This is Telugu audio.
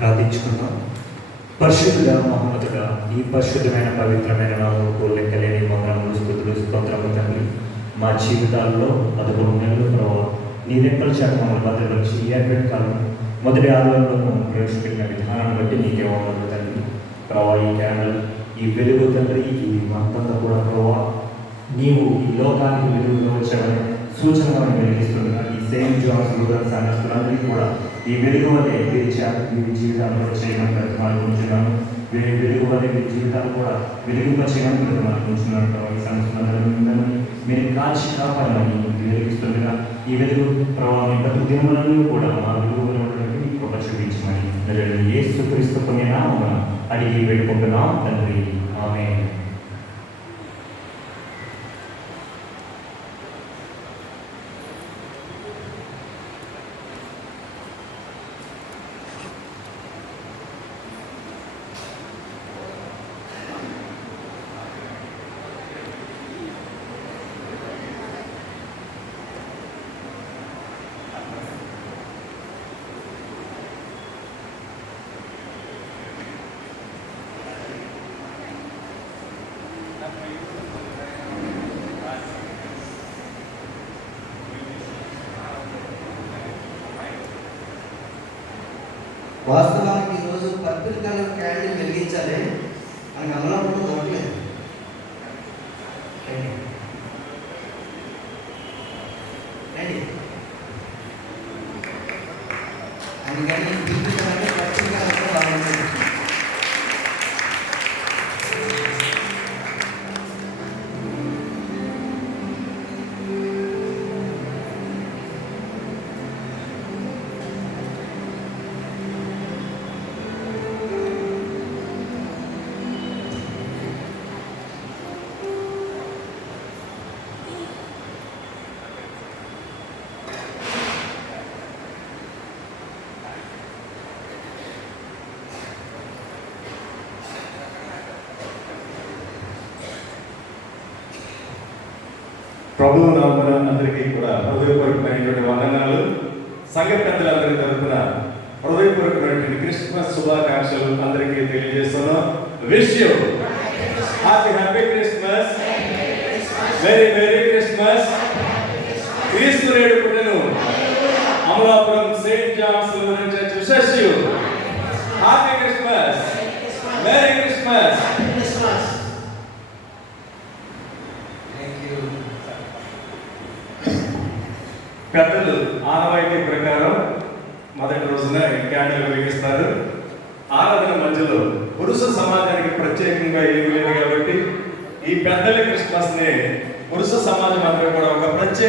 ప్రార్థించుకుందాం. పరిశుద్ధుడా, మహోన్నతుడా, ఈ పరిశుద్ధమైన పవిత్రమైన నామముకు లెక్కలేని వందనములు, స్తుతులు, స్తోత్రములు తండ్రి. మా జీవితాల్లో 11 నెలలు ప్రభావ నీ రెక్కల చేత మమ్మల్ని భద్రపరిచి ఈ ఏర్పడి కాలం మొదటి ఆదివారంలో మమ్మల్ని ప్రవేశపెట్టిన విధానాన్ని బట్టి నీకే వందనములు తండ్రి. ప్రభావ ఈ క్యాండల్, ఈ వెలుగు తండ్రి, ఈ మంతంతా కూడా ప్రభావ నీవు ఈ లోకానికి వెలుగుగా వచ్చావని సూచనగా వెలిగిస్తున్నా. ఈ సెయింట్ జాన్స్ లూథరన్ సంఘస్థులందరికీ కూడా ఈ వెలుగు వల్లే వీరి జీవితాల్లో చేయడం ప్రతిమాలుకుంటున్నాను. వీరి వెలుగు వల్లే వీరి జీవితాలు కూడా వెలుగుగా చేయడం ప్రతిమాలుకుంటున్నాను. ఈ సంఘస్థులందరూ మీరు కాల్చి కాపాడమని వెలిగిస్తుండగా ఈ వెలుగు ప్రభావం ప్రతి దినములను కూడా మా వెలుగులో కృప చూపించమని యేసుక్రీస్తు పుణ్యనామమున అడిగి వేడుకుంటున్నాం తండ్రి. ఆమేన్. వాస్తవానికి ఈరోజు పర్పుల్ కలర్ క్యాండిల్ వెలిగించాలి అని అమలప్పుడు దొరకలేదు. అందుకని పింక్ కలర్ పర్పుల్ కలర్ బాగుంటుంది. ప్రభువు నామమున అందరికీ కూడా హృదయపూర్వకమైనటువంటి వందనాలు. సంఘ పెద్దలందరి తరఫున హృదయపూర్వకమైనటువంటి క్రిస్మస్ శుభాకాంక్షలు అందరికీ తెలియజేస్తున్నాం. Wish you happy Christmas, merry Christmas. క్రీస్తు నేడు పుట్టెను. Amalapuram Saint John's Lutheran church wishes you happy Christmas, merry Christmas. పెద్దలు ఆనవాయితీ ప్రకారం మొదటి రోజున క్యాండిల్ వెలిగిస్తారు. ఆరాధన మధ్యలో పురుష సమాజానికి ప్రత్యేకంగా ఏమీ లేదు కాబట్టి ఈ పెద్దల క్రిస్మస్ ని పురుష సమాజం అందరూ కూడా ఒక ప్రత్యేక